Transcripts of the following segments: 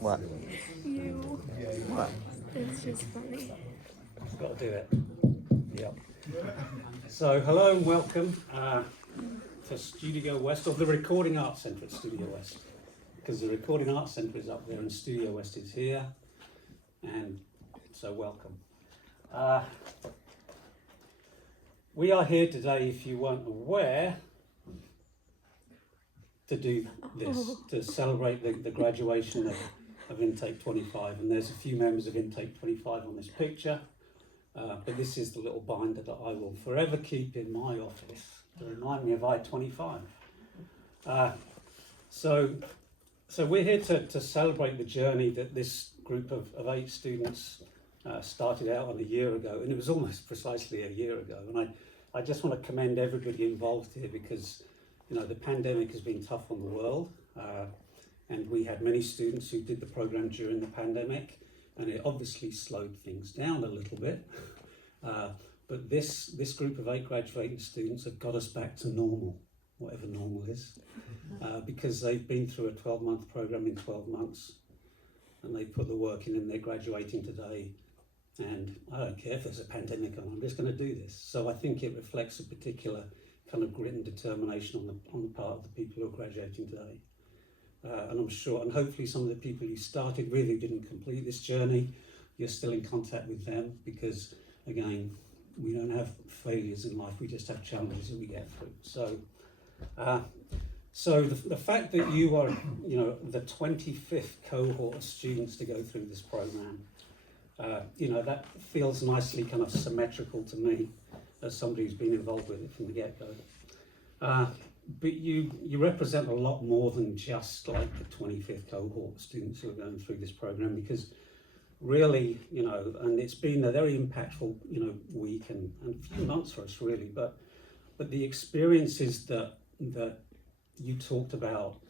What? You. What? It's just funny. I've got to do it. Yep. So, hello and welcome to Studio West, or the Recording Arts Centre at Studio West. Because the Recording Arts Centre is up there and Studio West is here. And so, welcome. We are here today, if you weren't aware, to do this, to celebrate the graduation of Intake 25. And there's a few members of Intake 25 on this picture. But this is the little binder that I will forever keep in my office to remind me of I-25. So we're here to celebrate the journey that this group of 8 students started out on a year ago, and it was almost precisely a year ago. And I just want to commend everybody involved here because, you know, the pandemic has been tough on the world, and we had many students who did the program during the pandemic, and it obviously slowed things down a little bit. But this group of 8 graduating students have got us back to normal, whatever normal is, because they've been through a 12-month program in 12 months, and they put the work in and they're graduating today. And I don't care if there's a pandemic on, I'm just going to do this. So I think it reflects a particular kind of grit and determination on the part of the people who are graduating today. And I'm sure, and hopefully some of the people you started with who didn't complete this journey, you're still in contact with them, because again, we don't have failures in life, we just have challenges that we get through. So the fact that you are, you know, the 25th cohort of students to go through this program, you know, that feels nicely kind of symmetrical to me as somebody who's been involved with it from the get-go. But you represent a lot more than just like the 25th cohort of students who are going through this program, because really, you know, and it's been a very impactful, you know, week and a few months for us really, but the experiences that you talked about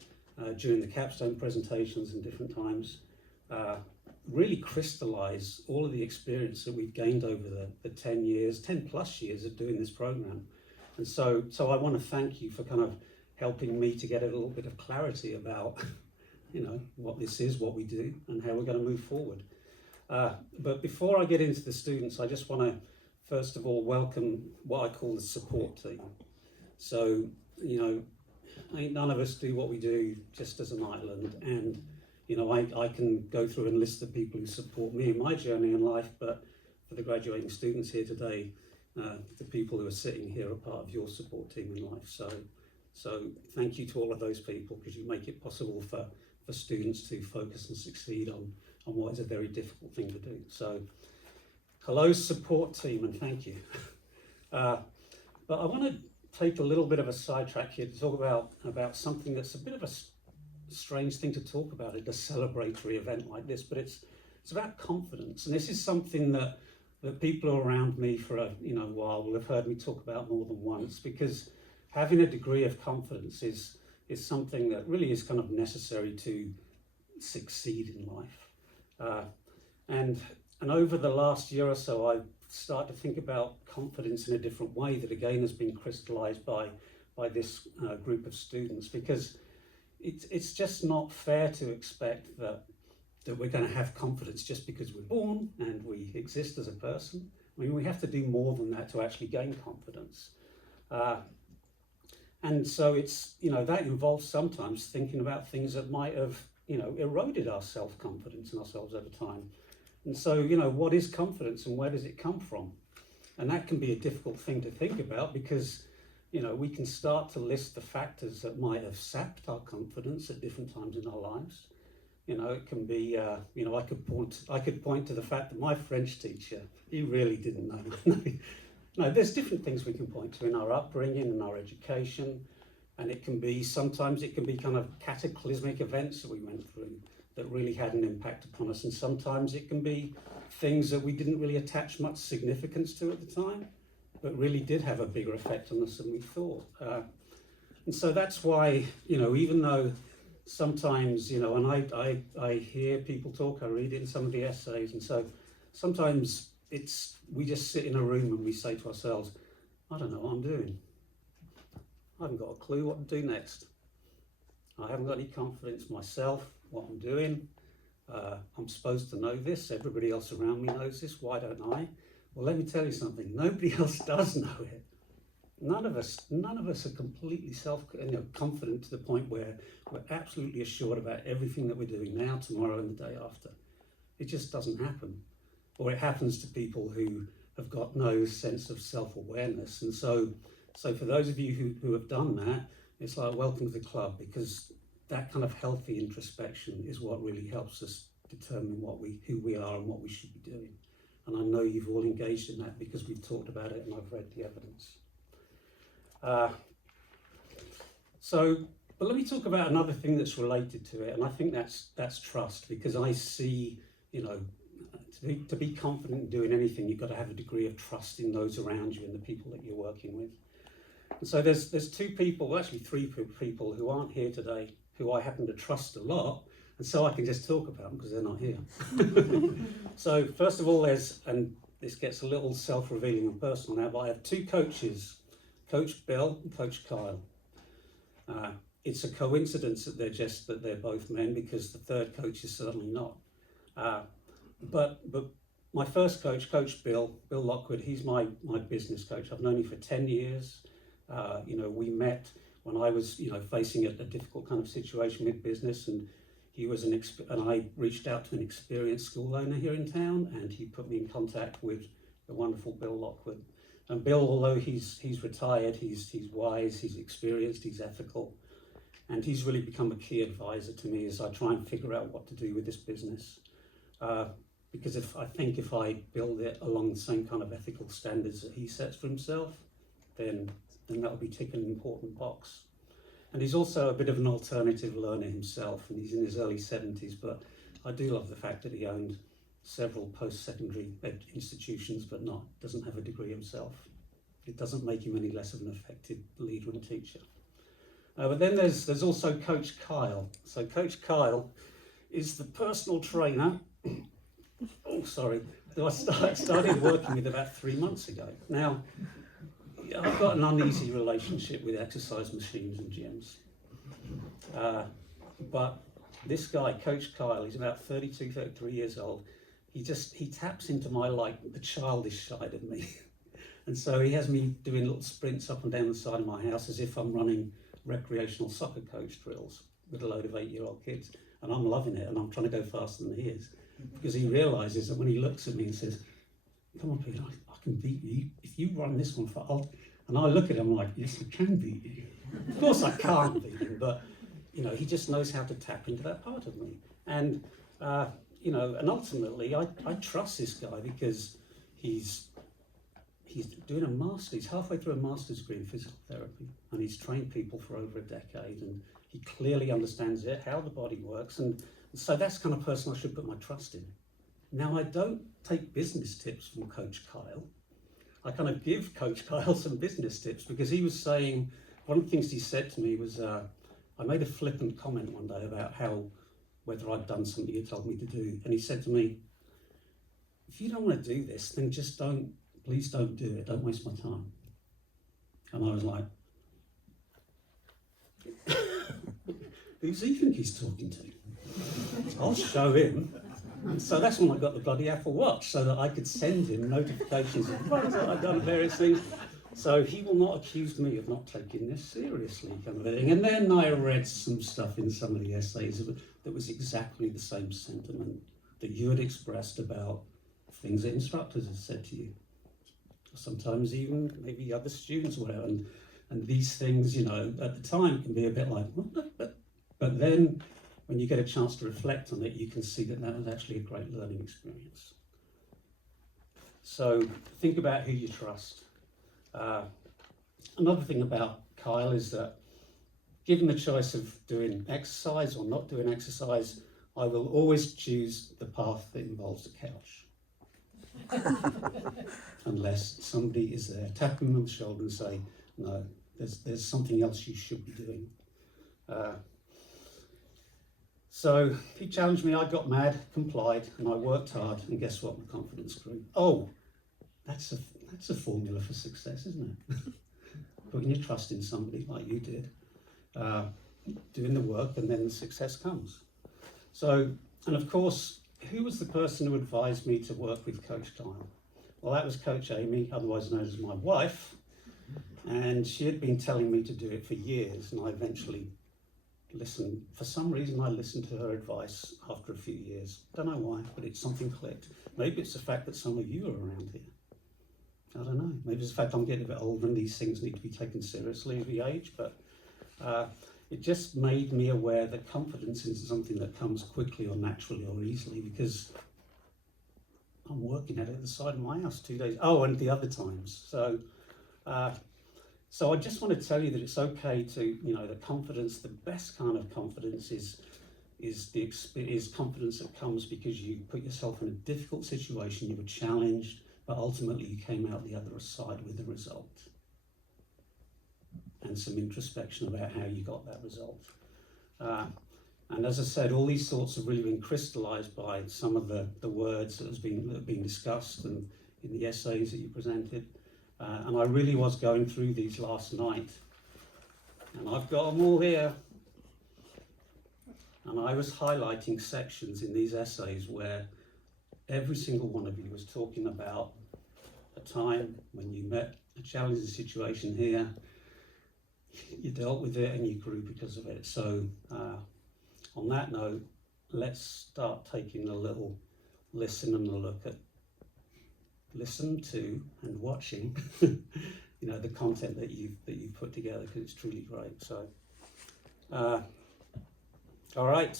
during the capstone presentations and different times really crystallize all of the experience that we've gained over the 10 plus years of doing this program. And so I want to thank you for kind of helping me to get a little bit of clarity about, you know, what this is, what we do, and how we're going to move forward. But before I get into the students, I just want to, first of all, welcome what I call the support team. So, you know, none of us do what we do just as an island. And, you know, I can go through and list the people who support me in my journey in life, but for the graduating students here today, the people who are sitting here are part of your support team in life. So thank you to all of those people, because you make it possible for students to focus and succeed on what is a very difficult thing to do. So hello support team, and thank you. But I want to take a little bit of a sidetrack here to talk about something that's a bit of a strange thing to talk about at a celebratory event like this, but it's about confidence. And this is something that people around me for a while will have heard me talk about more than once, because having a degree of confidence is something that really is kind of necessary to succeed in life. And over the last year or so, I've started to think about confidence in a different way that again has been crystallized by this group of students, because it's just not fair to expect that we're going to have confidence just because we're born and we exist as a person. I mean, we have to do more than that to actually gain confidence. And so it's, you know, that involves sometimes thinking about things that might have, you know, eroded our self-confidence in ourselves over time. And so, you know, what is confidence and where does it come from? And that can be a difficult thing to think about, because, you know, we can start to list the factors that might have sapped our confidence at different times in our lives. You know, it can be, you know, I could point to the fact that my French teacher, he really didn't know. No, there's different things we can point to in our upbringing and our education, and sometimes it can be kind of cataclysmic events that we went through that really had an impact upon us, and sometimes it can be things that we didn't really attach much significance to at the time, but really did have a bigger effect on us than we thought. And so that's why, you know, even though sometimes, you know, and I hear people talk, I read it in some of the essays, and so sometimes we just sit in a room and we say to ourselves, I don't know what I'm doing. I haven't got a clue what to do next. I haven't got any confidence myself, what I'm doing. I'm supposed to know this. Everybody else around me knows this. Why don't I? Well, let me tell you something. Nobody else does know it. None of us are completely confident to the point where we're absolutely assured about everything that we're doing now, tomorrow, and the day after. It just doesn't happen. Or it happens to people who have got no sense of self-awareness. And so for those of you who have done that, it's like welcome to the club, because that kind of healthy introspection is what really helps us determine who we are and what we should be doing. And I know you've all engaged in that because we've talked about it and I've read the evidence. But let me talk about another thing that's related to it, and I think that's trust, because I see, to be confident in doing anything, you've got to have a degree of trust in those around you and the people that you're working with. And so there's two people, well, actually three people who aren't here today, who I happen to trust a lot, and so I can just talk about them because they're not here. So first of all, and this gets a little self-revealing and personal now, but I have two coaches, Coach Bill and Coach Kyle. It's a coincidence that they're both men, because the third coach is certainly not. But my first coach, Coach Bill Lockwood, he's my business coach. I've known him for 10 years. We met when I was, facing a difficult kind of situation with business, and I reached out to an experienced school owner here in town, and he put me in contact with the wonderful Bill Lockwood. And Bill, although he's retired, he's wise, he's experienced, he's ethical, and he's really become a key advisor to me as I try and figure out what to do with this business. Because if I build it along the same kind of ethical standards that he sets for himself, then that'll be ticking an important box. And he's also a bit of an alternative learner himself, and he's in his early 70s, but I do love the fact that he owned several post-secondary institutions, but doesn't have a degree himself. It doesn't make him any less of an effective leader and teacher. But then there's also Coach Kyle. So Coach Kyle is the personal trainer, who I started working with about 3 months ago. Now, I've got an uneasy relationship with exercise machines and gyms. But this guy, Coach Kyle, he's about 32, 33 years old. He taps into the childish side of me. And so he has me doing little sprints up and down the side of my house as if I'm running recreational soccer coach drills with a load of 8-year-old kids. And I'm loving it, and I'm trying to go faster than he is. Because he realizes that when he looks at me and says, "Come on, Peter, I can beat you. If you run this one and I look at him like, "Yes, I can beat you." Of course I can't beat him, but he just knows how to tap into that part of me. And and ultimately I trust this guy because he's doing a master. He's halfway through a master's degree in physical therapy, and he's trained people for over a decade, and he clearly understands how the body works, and so that's the kind of person I should put my trust in. Now, I don't take business tips from Coach Kyle. I kind of give Coach Kyle some business tips, because he was saying, one of the things he said to me was, I made a flippant comment one day about whether I'd done something he told me to do. And he said to me, "If you don't want to do this, then please don't do it. Don't waste my time." And I was like, who's he think he's talking to? I'll show him. So that's when I got the bloody Apple Watch, so that I could send him notifications of what I've done, various things. So he will not accuse me of not taking this seriously, kind of thing. And then I read some stuff in some of the essays that was exactly the same sentiment that you had expressed about things that instructors have said to you. Sometimes even maybe other students or whatever. And these things, at the time can be a bit like, but then when you get a chance to reflect on it, you can see that was actually a great learning experience. So think about who you trust. Another thing about Kyle is that, given the choice of doing exercise or not doing exercise, I will always choose the path that involves a couch. Unless somebody is there tapping me on the shoulder and say, "No, there's something else you should be doing." So he challenged me, I got mad, complied, and I worked hard, and guess what? My confidence grew. Oh, that's a formula for success, isn't it? Putting your trust in somebody like you did. doing the work, and then the success comes. So, and of course, who was the person who advised me to work with Coach Kyle? Well, that was Coach Amy, otherwise known as my wife, and she had been telling me to do it for years, and I eventually listened. For some reason, I listened to her advice after a few years. Don't know why, but something clicked. Maybe it's the fact that some of you are around here. I don't know. Maybe it's the fact I'm getting a bit older and these things need to be taken seriously as we age, but it just made me aware that confidence isn't something that comes quickly or naturally or easily, because I'm working at it at the side of my house 2 days. Oh, and the other times. So I just want to tell you that it's okay to, the confidence, the best kind of confidence is confidence that comes because you put yourself in a difficult situation, you were challenged, but ultimately you came out the other side with a result. And some introspection about how you got that result. And as I said, all these thoughts have really been crystallized by some of the words that have been discussed and in the essays that you presented. And I really was going through these last night. And I've got them all here. And I was highlighting sections in these essays where every single one of you was talking about a time when you met a challenging situation here, you dealt with it and you grew because of it. So on that note, let's start taking a little listen and a look at, listen to and watching the content that you've put together, because it's truly great. So all right,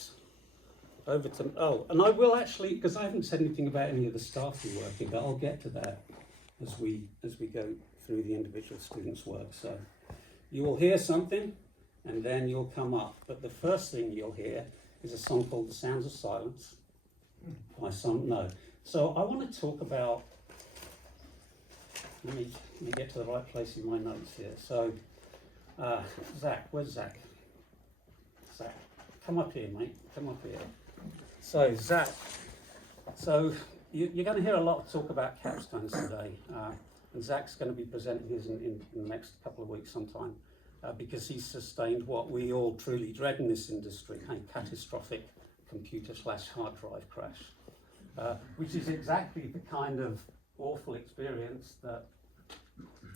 over to, and I will actually, because I haven't said anything about any of the staff you're working, but I'll get to that as we go through the individual students' work. So you will hear something and then you'll come up. But the first thing you'll hear is a song called The Sounds of Silence by No. So I want to talk about, let me get to the right place in my notes here. So Zach, where's Zach? Zach, come up here, mate, come up here. So Zach, you're going to hear a lot of talk about capstones today. And Zach's going to be presenting his in the next couple of weeks sometime, because he's sustained what we all truly dread in this industry, a catastrophic computer/hard drive crash, which is exactly the kind of awful experience that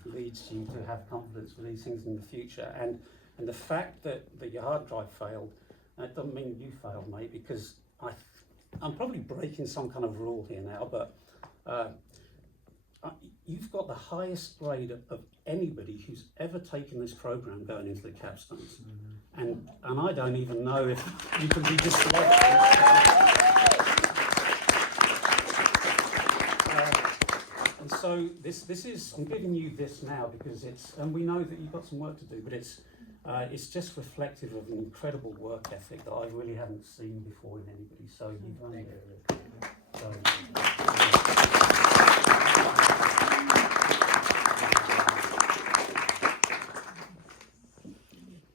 leads you to have confidence for these things in the future. And the fact that your hard drive failed, that doesn't mean you failed, mate, because I'm probably breaking some kind of rule here now, but you've got the highest grade of anybody who's ever taken this program going into the capstones. And I don't even know if you can be disliked. And so this is, I'm giving you this now because and we know that you've got some work to do, but it's just reflective of an incredible work ethic that I really haven't seen before in anybody. So you've done it.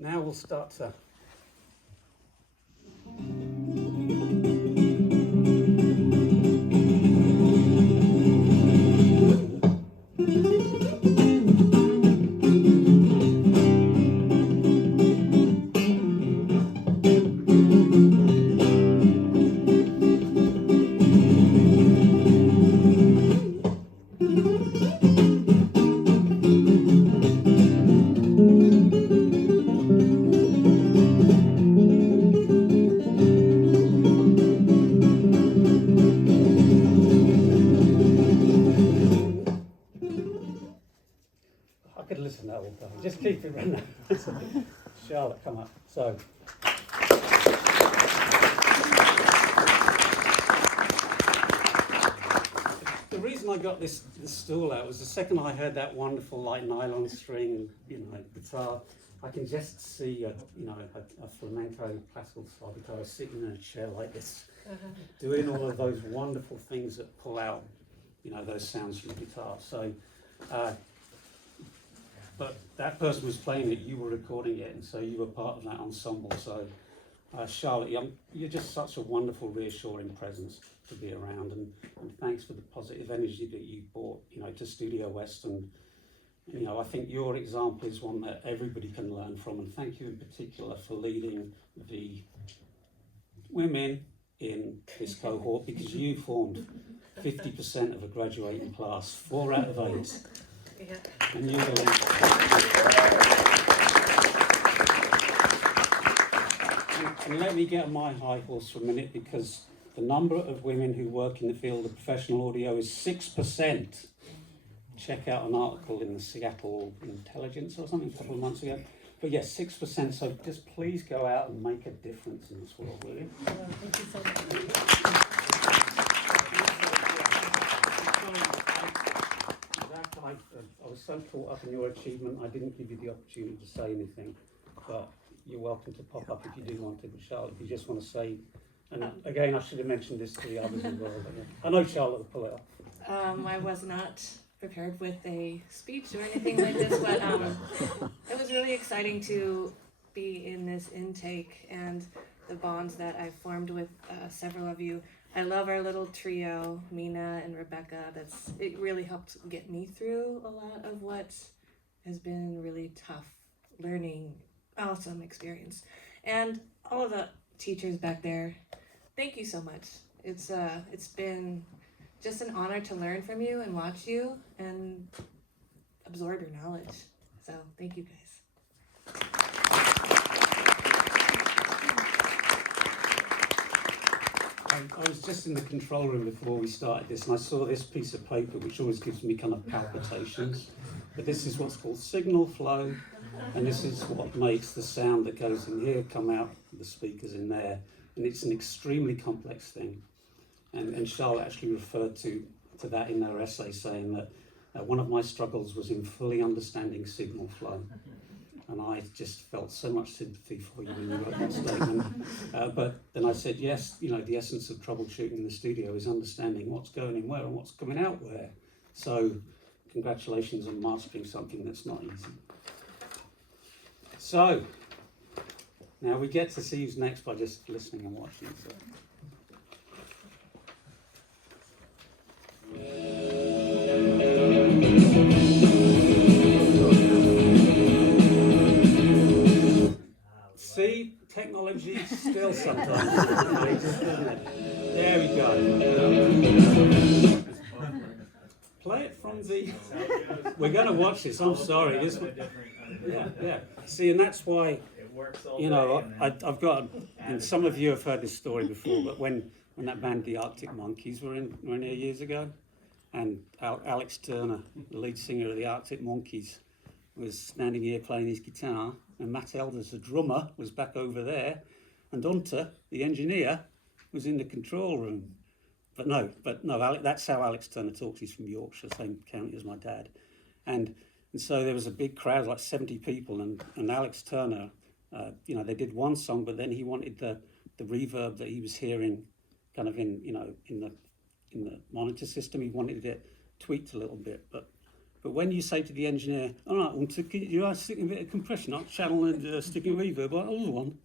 Now we'll start to just keep it running. Charlotte, come up. So, the reason I got this stool out was the second I heard that wonderful light nylon string and guitar, I can just see a flamenco classical style guitar sitting in a chair like this, doing all of those wonderful things that pull out, those sounds from the guitar. So. But that person was playing it, you were recording it, and so you were part of that ensemble. So, Charlotte, you're just such a wonderful, reassuring presence to be around, and thanks for the positive energy that you brought, to Studio West, and You know, I think your example is one that everybody can learn from, and thank you in particular for leading the women in this cohort, because you formed 50% of a graduating class, 4 out of 8. Yeah. And you're the leader. And let me get on my high horse for a minute, because the number of women who work in the field of professional audio is 6%. Check out an article in the Seattle Intelligence or something a couple of months ago. But yes, 6%. So just please go out and make a difference in this world, will you? Thank you so much. I was so caught up in your achievement, I didn't give you the opportunity to say anything. But you're welcome to pop up if you do want to. But Charlotte, if you just want to say, and again, I should have mentioned this to the others as well. But yeah. I know Charlotte will pull it off. I was not prepared with a speech or anything like this, but it was really exciting to be in this intake and the bonds that I formed with several of you. I love our little trio, Mina and Rebecca. It really helped get me through a lot of what has been really tough learning, awesome experience. And all of the teachers back there, thank you so much. It's been just an honor to learn from you and watch you and absorb your knowledge. So thank you guys. I was just in the control room before we started this, and I saw this piece of paper, which always gives me kind of palpitations. But this is what's called signal flow, and this is what makes the sound that goes in here come out the speakers in there. And it's an extremely complex thing. And Charlotte actually referred to that in her essay, saying that one of my struggles was in fully understanding signal flow. And I just felt so much sympathy for you when you wrote that statement. But then I said, yes, you know, the essence of troubleshooting in the studio is understanding what's going in where and what's coming out where. So congratulations on mastering something that's not easy. So now we get to see who's next by just listening and watching. So. See, technology still sometimes. There we go. Play it from the. We're going to watch this. I'm sorry. This. Yeah. See, and that's why. You know, I've got, and some of you have heard this story before, but when that band, the Arctic Monkeys, were in here years ago, and Alex Turner, the lead singer of the Arctic Monkeys, was standing here playing his guitar, and Matt Elders, the drummer, was back over there, and Hunter, the engineer, was in the control room. But no, that's how Alex Turner talks. He's from Yorkshire, same county as my dad. And so there was a big crowd, like 70 people, and Alex Turner, you know, they did one song, but then he wanted the reverb that he was hearing kind of in the monitor system. He wanted it tweaked a little bit, but when you say to the engineer, all right, Hunter, you are sticking a bit of compression up, channel and sticking reverb like the other one.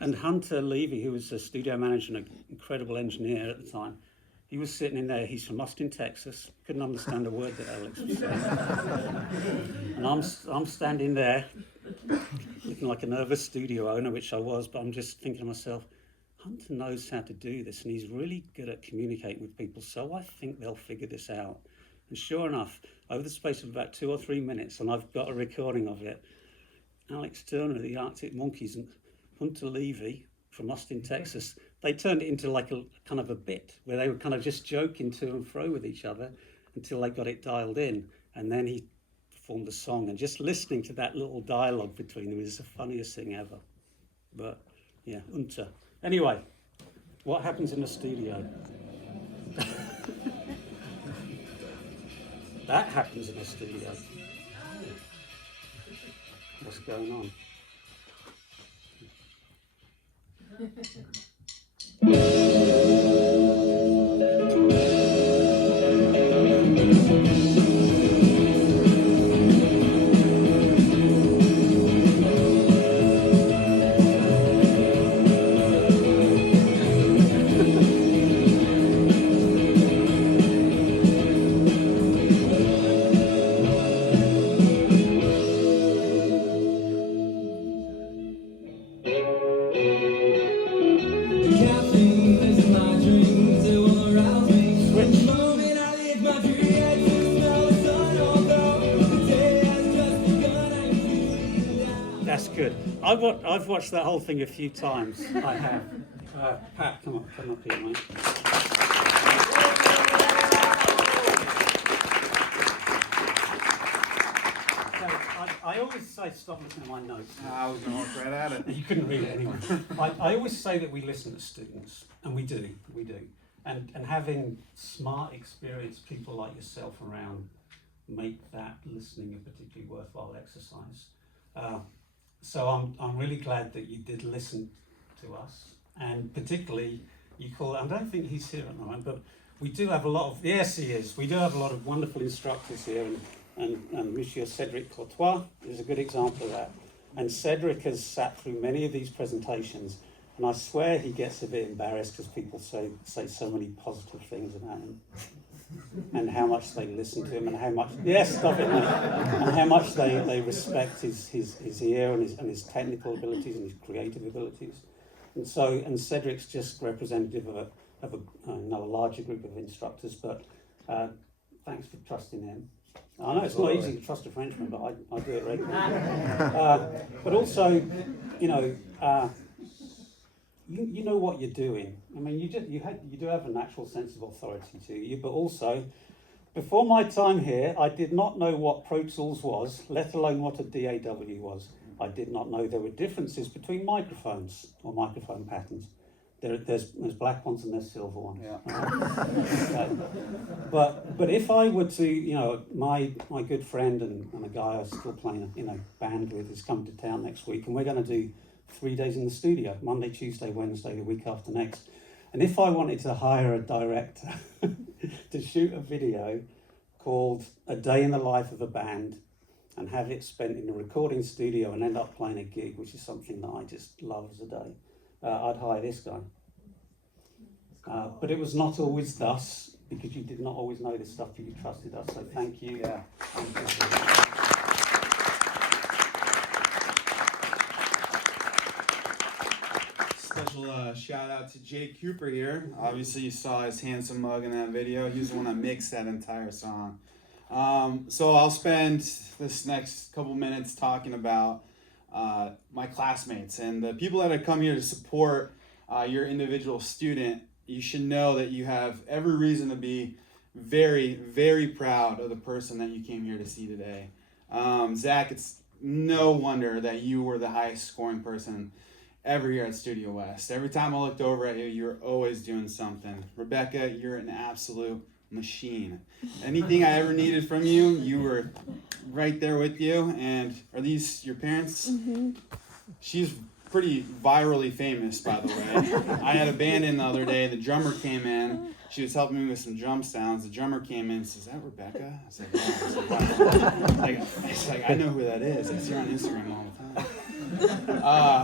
And Hunter Levy, who was a studio manager and an incredible engineer at the time, he was sitting in there. He's from Austin, Texas. Couldn't understand a word that Alex was saying. And I'm standing there, looking like a nervous studio owner, which I was, but I'm just thinking to myself, Hunter knows how to do this, and he's really good at communicating with people, so I think they'll figure this out. And sure enough, over the space of about 2 or 3 minutes, and I've got a recording of it, Alex Turner of the Arctic Monkeys and Hunter Levy from Austin, Texas, they turned it into like a kind of a bit where they were kind of just joking to and fro with each other until they got it dialed in. And then he performed a song, and just listening to that little dialogue between them is the funniest thing ever. But yeah, Hunter. Anyway, what happens in the studio? That happens in the studio. What's going on? That's good. I've watched that whole thing a few times. I have. Pat, come up here, mate. I always say, stop looking at my notes. I was going to look right at it. You couldn't read it anyway. I always say that we listen to students, and we do. And having smart, experienced people like yourself around make that listening a particularly worthwhile exercise. So I'm really glad that you did listen to us, and particularly you call. I don't think he's here at the moment, but we do have a lot of. Yes, he is. We do have a lot of wonderful instructors here, and Monsieur Cédric Courtois is a good example of that. And Cédric has sat through many of these presentations, and I swear he gets a bit embarrassed because people say so many positive things about him, and how much they listen to him, and how much stop it, mate. And how much they respect his ear and his technical abilities and his creative abilities. And Cédric's just representative of a larger group of instructors. But thanks for trusting him. I know it's not easy to trust a Frenchman, but I do it regularly. But also, you know what you're doing. I mean, you do have a natural sense of authority to you, but also, before my time here, I did not know what Pro Tools was, let alone what a DAW was. I did not know there were differences between microphones or microphone patterns. There's black ones and there's silver ones. Yeah. But if I were to, my good friend and a guy I still playing band with is coming to town next week, and we're going to do 3 days in the studio, Monday, Tuesday, Wednesday, the week after next. And if I wanted to hire a director to shoot a video called A Day in the Life of a Band and have it spent in a recording studio and end up playing a gig, which is something that I just love as a day, I'd hire this guy. But it was not always thus, because you did not always know this stuff, but you trusted us, so thank you. Yeah. Special shout out to Jake Cooper here. Obviously you saw his handsome mug in that video. He was the one that mixed that entire song. So I'll spend this next couple minutes talking about my classmates and the people that have come here to support your individual student. You should know that you have every reason to be very, very proud of the person that you came here to see today. Zach, it's no wonder that you were the highest scoring person ever here at Studio West. Every time I looked over at you, you're always doing something. Rebecca, you're an absolute machine. Anything I ever needed from you, you were right there with you. And are these your parents? Mm-hmm. She's pretty virally famous, by the way. I had a band in the other day. The drummer came in. She was helping me with some drum sounds. The drummer came in and says, "Is that Rebecca?" I said, "Yeah." It's like, I know who that is. I see her on Instagram all the time.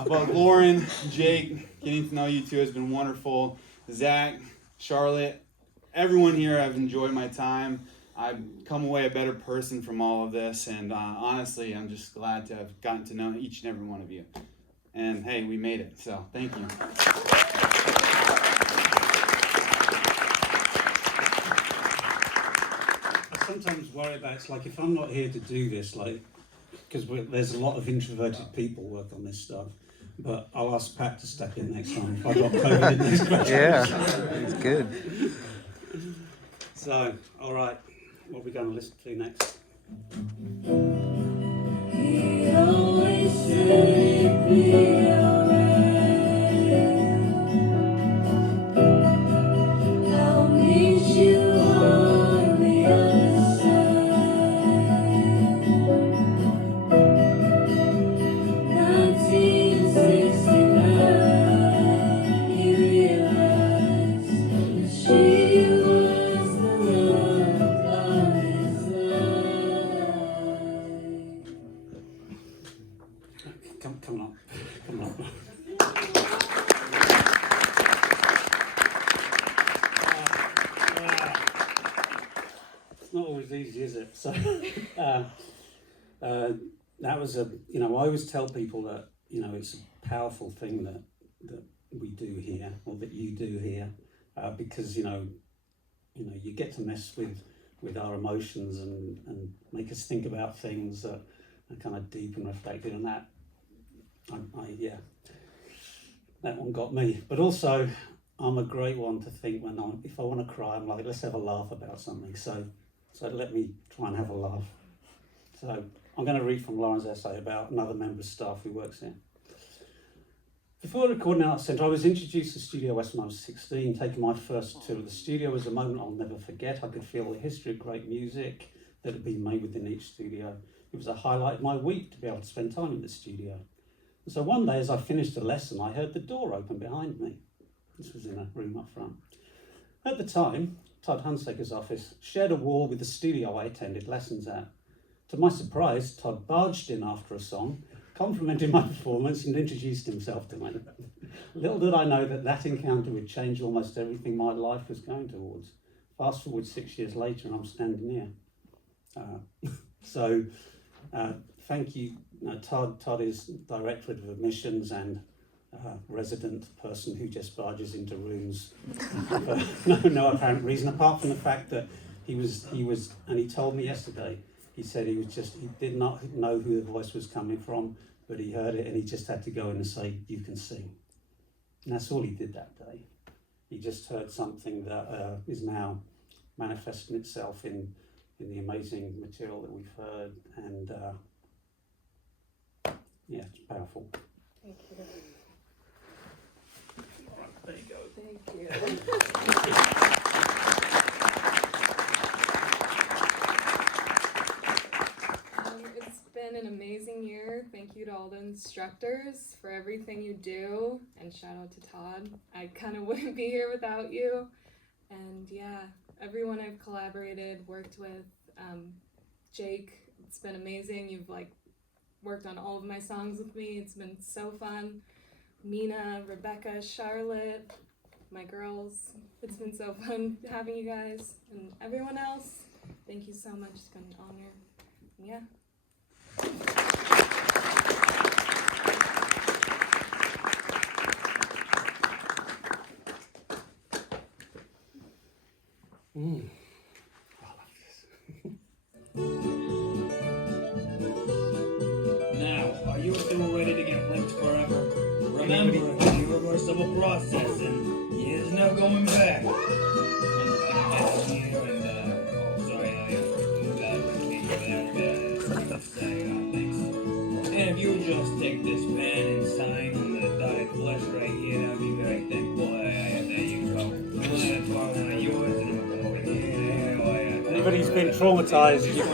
But Lauren, Jake, getting to know you two has been wonderful. Zach, Charlotte, everyone here, I've enjoyed my time. I've come away a better person from all of this, and honestly, I'm just glad to have gotten to know each and every one of you. And hey, we made it, so thank you. I sometimes worry about, it's like, if I'm not here to do this, because there's a lot of introverted people work on this stuff, but I'll ask Pat to step in next time if I got COVID in this question. Yeah, it's good. So, all right, what are we going to listen to next? He always said it'd be alright. I'll meet you on the other side. 1969, he realized that she was the love of his life. Come on. It's not always easy, is it? So, that was I always tell people that, it's a powerful thing that we do here, or that you do here, because, you get to mess with our emotions and make us think about things that are kind of deep and reflective, and Yeah, that one got me. But also, I'm a great one to think if I want to cry, I'm like, let's have a laugh about something. So let me try and have a laugh. So I'm going to read from Lauren's essay about another member of staff who works here. Before recording Arts Centre, I was introduced to Studio West when I was 16. Taking my first tour of the studio was a moment I'll never forget. I could feel the history of great music that had been made within each studio. It was a highlight of my week to be able to spend time in the studio. And so one day, as I finished a lesson, I heard the door open behind me. This was in a room up front. At the time, Todd Hunsaker's office shared a wall with the studio I attended lessons at. To my surprise, Todd barged in after a song, complimented my performance and introduced himself to me. Little did I know that encounter would change almost everything my life was going towards. Fast forward 6 years later and I'm standing here. Thank you, Todd. Todd is Director of Admissions and resident person who just barges into rooms for no apparent reason, apart from the fact that he was, and he told me yesterday, he said he did not know who the voice was coming from, but he heard it and he just had to go in and say, "You can sing." And that's all he did that day. He just heard something that is now manifesting itself in the amazing material that we've heard, and yeah, it's powerful. Thank you. There you go. Thank you. It's been an amazing year. Thank you to all the instructors for everything you do, and shout out to Todd. I kind of wouldn't be here without you. And yeah, everyone I've collaborated, worked with, Jake, it's been amazing. You've worked on all of my songs with me. It's been so fun. Mina, Rebecca, Charlotte, my girls. It's been so fun having you guys, and everyone else. Thank you so much. It's been an honor. And yeah. Now, are you still ready to get linked forever? Remember, it's an irreversible process, and there's no going back. And if you would just take this pen and sign on the dotted flesh right here, I'd be very thankful. There you go. I'm gonna borrow one of yours and I'm gonna go over here. Anybody who's been traumatized, you I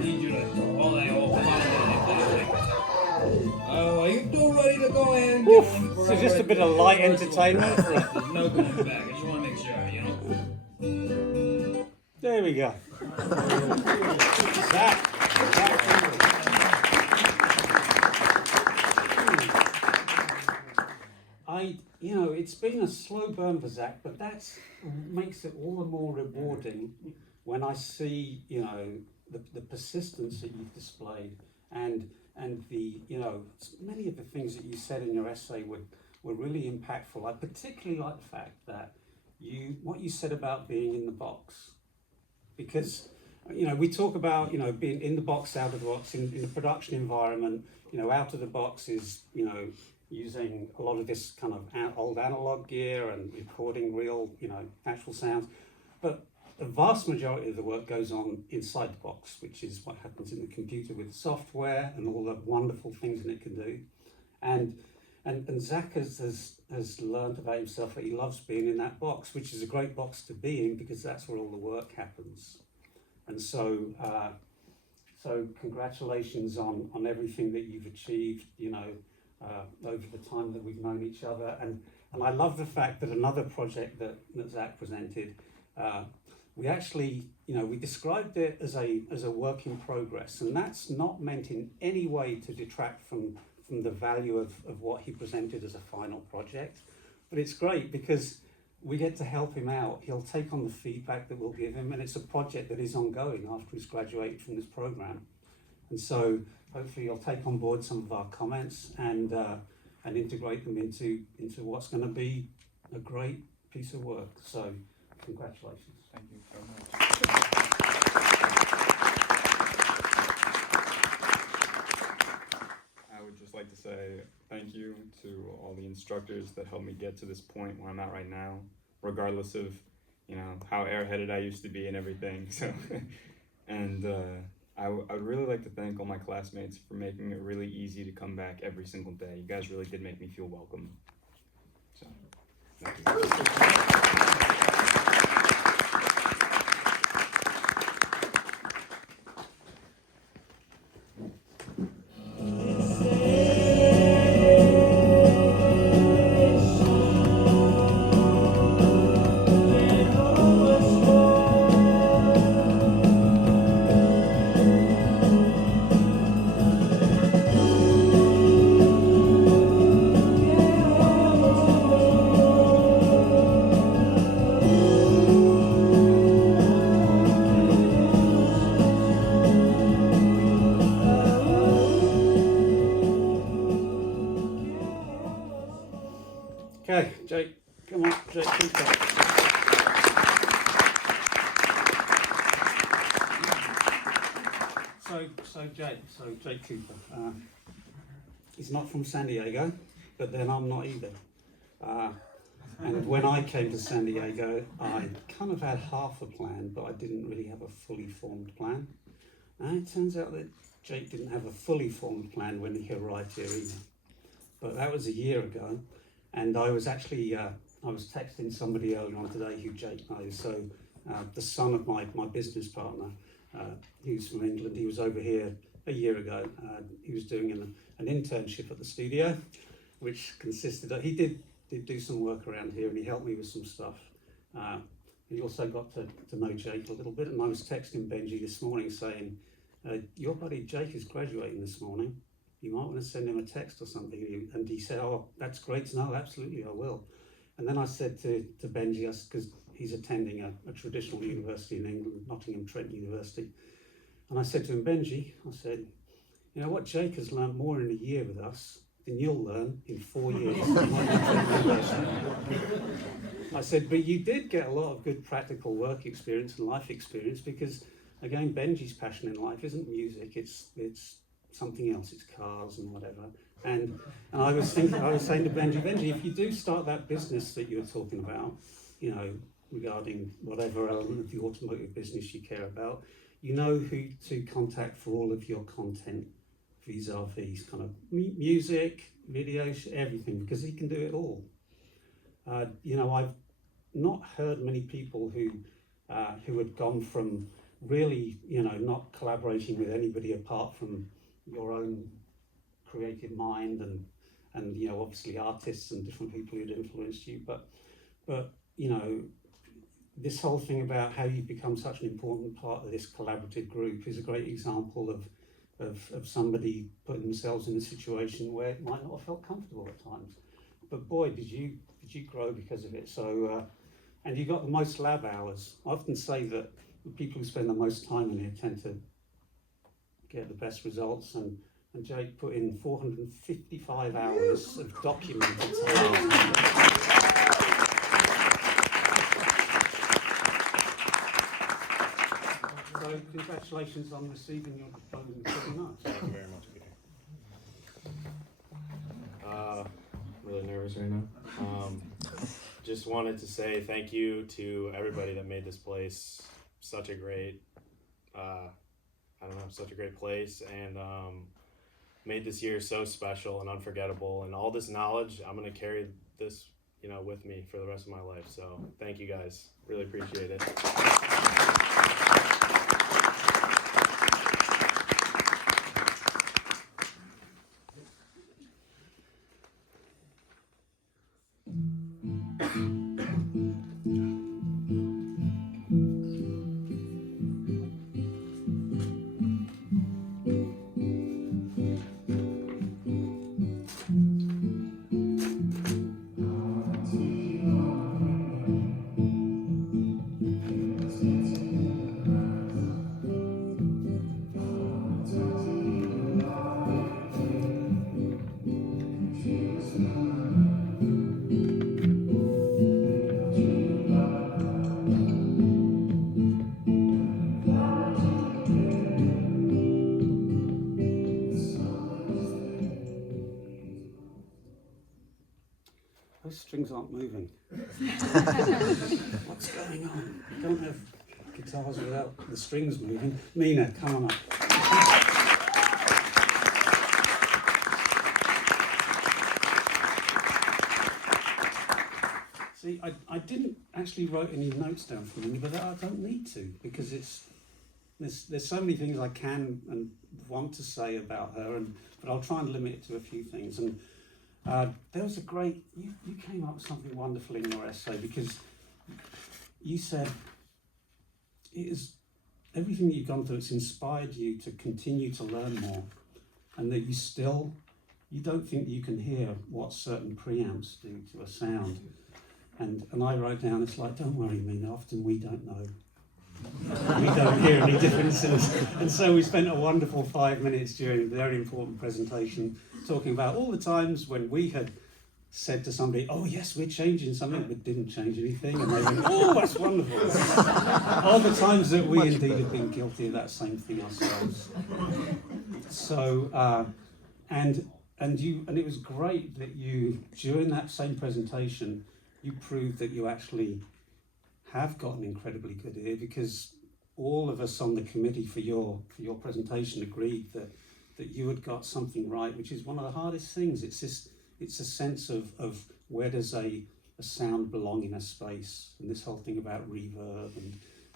need you to all that old Oh, are you still ready to go ahead and get one so forever? just a bit of light entertainment. There's no going back. I just want to make sure, you know. There we go. Zach. It's been a slow burn for Zach, but that makes it all the more rewarding when I see, the persistence that you've displayed, and the, many of the things that you said in your essay were really impactful. I particularly like the fact that what you said about being in the box, because we talk about being in the box, out of the box, in the production environment. Out of the box is using a lot of this kind of old analog gear and recording real actual sounds, but the vast majority of the work goes on inside the box, which is what happens in the computer with software and all the wonderful things that it can do. And Zach has learned about himself that he loves being in that box, which is a great box to be in because that's where all the work happens. And so congratulations on everything that you've achieved, over the time that we've known each other. And I love the fact that another project that Zach presented, we actually, we described it as a work in progress, and that's not meant in any way to detract from the value of what he presented as a final project. But it's great because we get to help him out. He'll take on the feedback that we'll give him, and it's a project that is ongoing after he's graduated from this program. And so hopefully he'll take on board some of our comments and integrate them into what's going to be a great piece of work. So congratulations. Thank you so much. I would just just like to say thank you to all the instructors that helped me get to this point where I'm at right now, regardless of, you know, how airheaded I used to be and everything. So, and I would really like to thank all my classmates for making it really easy to come back every single day. You guys really did make me feel welcome. So, thank you. Okay, Jake, come on, Jake, keep up. So Jake Cooper. He's not from San Diego, but then I'm not either. And when I came to San Diego, I kind of had half a plan, but I didn't really have a fully formed plan. And it turns out that Jake didn't have a fully formed plan when he arrived here either. But that was a year ago. And I was actually, I was texting somebody earlier on today who Jake knows. So the son of my business partner, who's from England, he was over here a year ago. He was doing an internship at the studio, which consisted of, he did do some work around here and he helped me with some stuff. He also got to know Jake a little bit, and I was texting Benji this morning saying, your buddy Jake is graduating this morning. You might want to send him a text or something. And he said, oh, that's great to know, absolutely, I will. And then I said to Benji, because he's attending a traditional university in England, Nottingham Trent University. And I said to him, Benji, I said, you know what, Jake has learned more in a year with us than you'll learn in 4 years. I said, but you did get a lot of good practical work experience and life experience, because again, Benji's passion in life isn't music, it's something else, it's cars and whatever. And I was saying to Benji, if you do start that business that you're talking about, you know, regarding whatever element of the automotive business you care about, you know who to contact for all of your content, vis-a-vis kind of music, videos, everything, because he can do it all. You know, I've not heard many people who had gone from really, you know, not collaborating with anybody apart from your own creative mind and you know, obviously artists and different people who'd influenced you, but you know, this whole thing about how you become such an important part of this collaborative group is a great example of somebody putting themselves in a situation where it might not have felt comfortable at times, but boy, did you grow because of it. So and you got the most lab hours. I often say that the people who spend the most time in here tend to get the best results, and Jake put in 455 hours of documented time. So congratulations on receiving your diploma in pretty much. Thank you very much, Peter. Really nervous right now. Just wanted to say thank you to everybody that made this place such a great, such a great place, and made this year so special and unforgettable. And all this knowledge, I'm gonna carry this, you know, with me for the rest of my life. So thank you guys, really appreciate it. Those strings aren't moving. What's going on? You don't have guitars without the strings moving. Mina, come on up. See, I didn't actually write any notes down for Mina, but I don't need to, because there's so many things I can and want to say about her, but I'll try and limit it to a few things. And there was a great, you came up with something wonderful in your essay, because you said it is everything that you've gone through, it's inspired you to continue to learn more, and that you don't think you can hear what certain preamps do to a sound. And I wrote down, it's like, don't worry, Mina, often we don't know. We don't hear any differences. And so we spent a wonderful 5 minutes during a very important presentation talking about all the times when we had said to somebody, oh yes, we're changing something, but didn't change anything. And they went, oh, that's wonderful. All the times that we indeed have been guilty of that same thing ourselves. So, and it was great that you, during that same presentation, you proved that you actually have got an incredibly good ear, because all of us on the committee for your presentation agreed that you had got something right, which is one of the hardest things. It's a sense of where does a sound belong in a space, and this whole thing about reverb,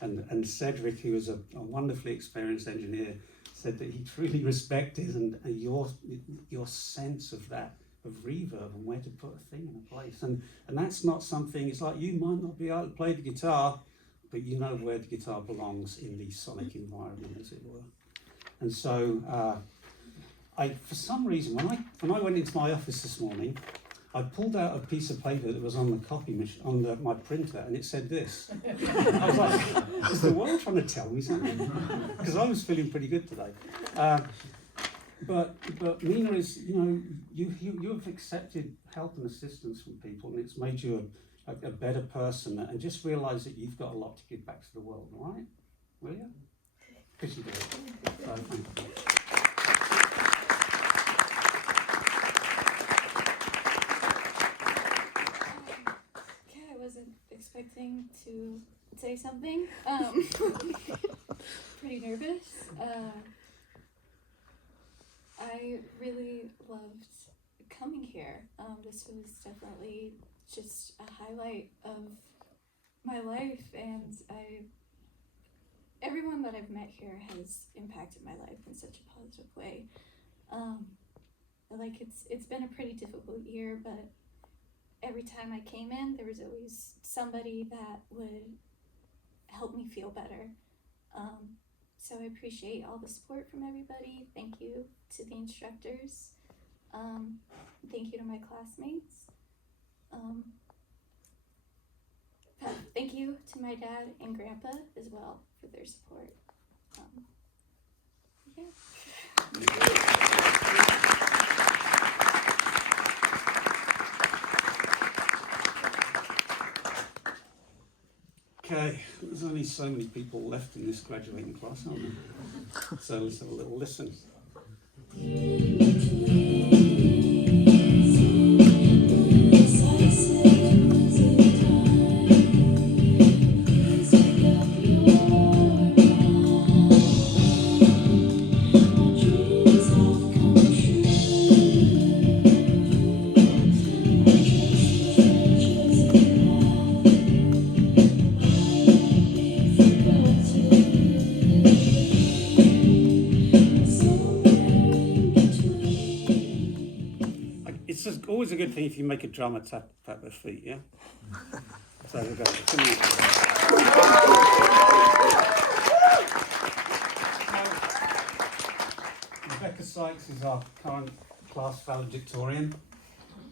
and Cedric, who is a wonderfully experienced engineer, said that he truly respected and your sense of that, of reverb and where to put a thing in a place, and that's not something. It's like you might not be able to play the guitar, but you know where the guitar belongs in the sonic environment, as it were. And so for some reason, when I went into my office this morning, I pulled out a piece of paper that was on the copy machine, on my printer, and it said this. I was like, is the world trying to tell me something? Because I was feeling pretty good today. But Mina is, you've accepted help and assistance from people, and it's made you a better person, and just realise that you've got a lot to give back to the world, all right? Will you? Because you do. So, thank you. I wasn't expecting to say something. Pretty nervous. I really loved coming here. This was definitely just a highlight of my life, and everyone that I've met here has impacted my life in such a positive way. It's been a pretty difficult year, but every time I came in, there was always somebody that would help me feel better. So I appreciate all the support from everybody. Thank you to the instructors. Thank you to my classmates. Thank you to my dad and grandpa as well for their support. Okay, there's only so many people left in this graduating class, aren't there? So let's have a little listen. It's just always a good thing if you make a drummer tap their feet, yeah? So we go. Rebecca Sykes is our current class valedictorian.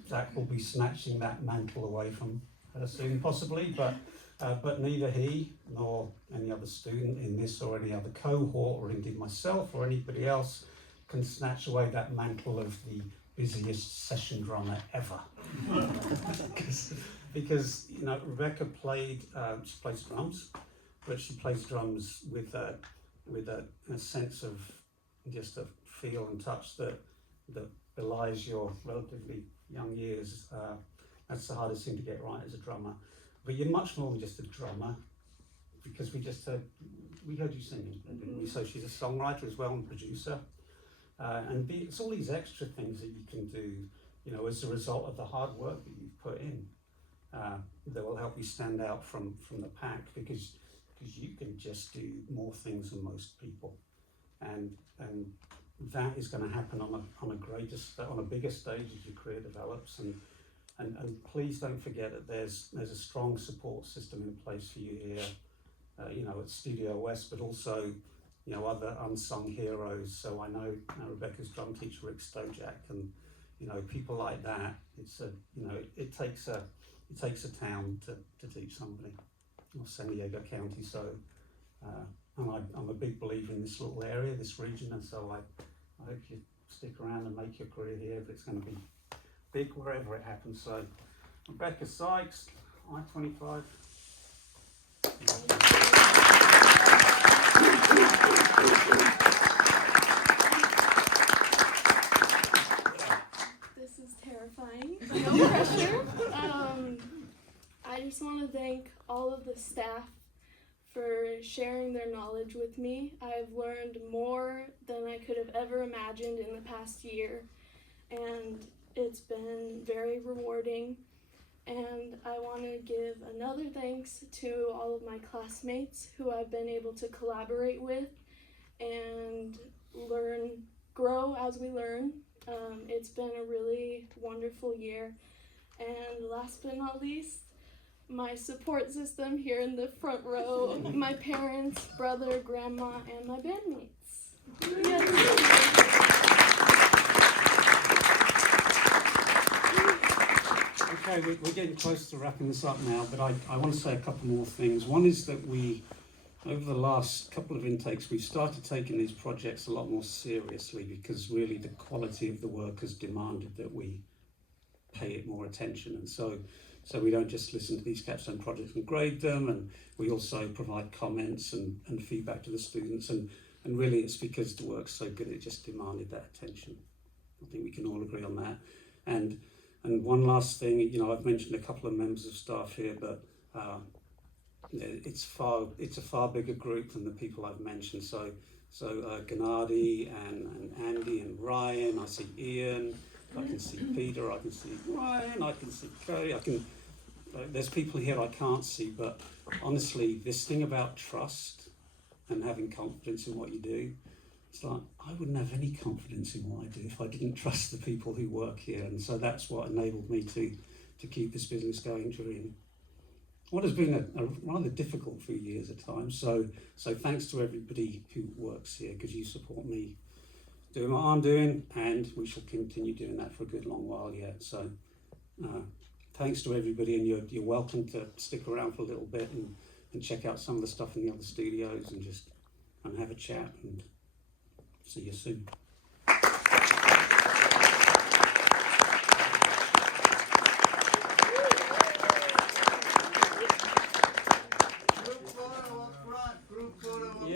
Zach will be snatching that mantle away from her soon, possibly, but neither he nor any other student in this or any other cohort, or indeed myself or anybody else, can snatch away that mantle of the busiest session drummer ever. because Rebecca she plays drums, but she plays drums with a sense of just a feel and touch that belies your relatively young years, That's the hardest thing to get right as a drummer. But you're much more than just a drummer, because we heard you singing, didn't we? So she's a songwriter as well and producer. It's all these extra things that you can do, you know, as a result of the hard work that you've put in, that will help you stand out from the pack, because you can just do more things than most people, and that is going to happen on a bigger stage as your career develops. And please don't forget that there's a strong support system in place for you here, you know, at Studio West, but also, you know, other unsung heroes. So I know Rebecca's drum teacher, Rick Stojak, and, you know, people like that. It takes a town to teach somebody, or San Diego County. So, and I'm a big believer in this little area, this region, and so I hope you stick around and make your career here, but it's going to be big wherever it happens. So, Rebecca Sykes, I-25. This is terrifying. No pressure. I just want to thank all of the staff for sharing their knowledge with me. I've learned more than I could have ever imagined in the past year, and it's been very rewarding. And I want to give another thanks to all of my classmates who I've been able to collaborate with and grow as we learn. It's been a really wonderful year. And last but not least, my support system here in the front row, my parents, brother, grandma, and my bandmates. Okay, we're getting close to wrapping this up now, but I want to say a couple more things. One is that over the last couple of intakes, we've started taking these projects a lot more seriously, because really the quality of the work has demanded that we pay it more attention. And so we don't just listen to these capstone projects and grade them, and we also provide comments and feedback to the students. And really it's because the work's so good, it just demanded that attention. I think we can all agree on that. And one last thing, you know, I've mentioned a couple of members of staff here, but it's a far bigger group than the people I've mentioned. So Gennady and Andy and Ryan, I see Ian, I can see Peter, I can see Ryan, I can see Cody, there's people here I can't see, but honestly, this thing about trust and having confidence in what you do, it's like, I wouldn't have any confidence in what I do if I didn't trust the people who work here. And so that's what enabled me to keep this business going during what has been a rather difficult few years at times. So thanks to everybody who works here, because you support me doing what I'm doing, and we shall continue doing that for a good long while yet. So thanks to everybody, and you're welcome to stick around for a little bit and check out some of the stuff in the other studios and have a chat, and see you soon.